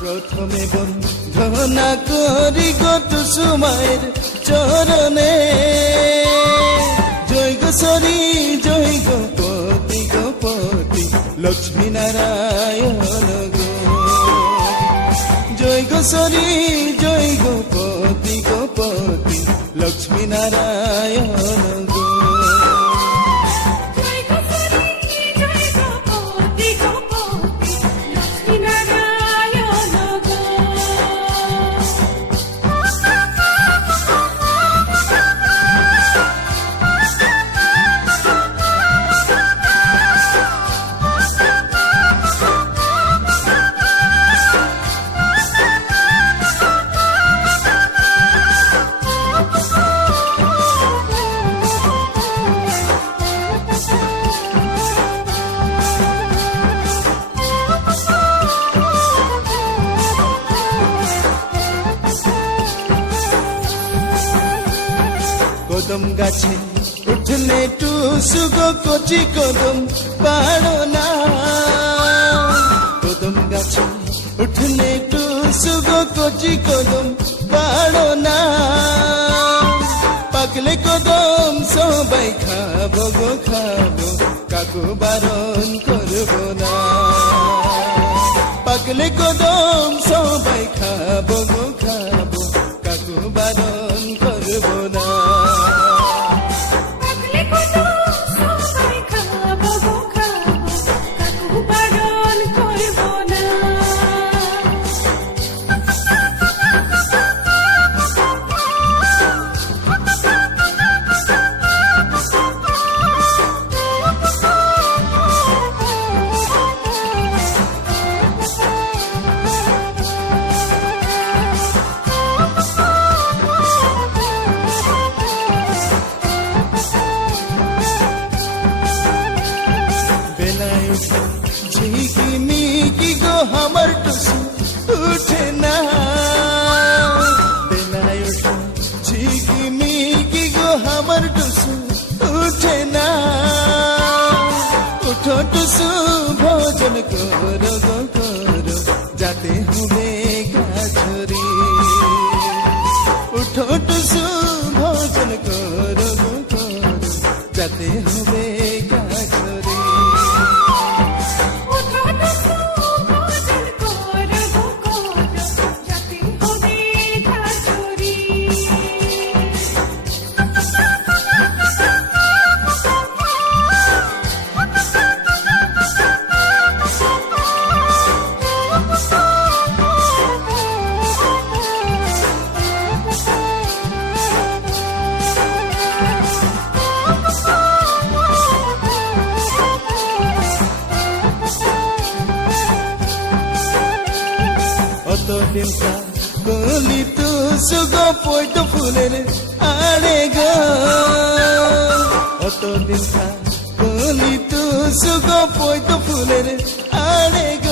প্রথমে বন্ধনা করি গত সময়ের চরণে জয় গো সরি জয় গোপতি গোপতি লক্ষ্মী নারায়ণ গো জয় গো সরি জয় গোপতি গোপতি লক্ষ্মী নারায়ণ গো কদম গাছে উঠলে টুসু গো কচি কদম পাড়ো না কদম গাছে উঠলে টুসু গো কচি কদম পাড়ো না পাকলে কদম সবাই খাবো গো খাবো কাকু বারণ করবো না পাকলে কদম সবাই খাবো গো খাবো কাকু বারণ করবো না ঝিকিমিকি গো আমার টুসু উঠে না বেলায় উঠে ঝিকিমিকি গো আমার টুসু উঠে না উঠো টুসু ভোজন করো গো করো যাতে হবে গাছরি উঠো টুসু ভোজন করো গো করো যাতে হবে গাছরি অতদিন গলি টুসু গো পয়তো ফুলের আড়ে গো অতদিন গলি টুসু গো পয়তো ফুলের আড়ে গো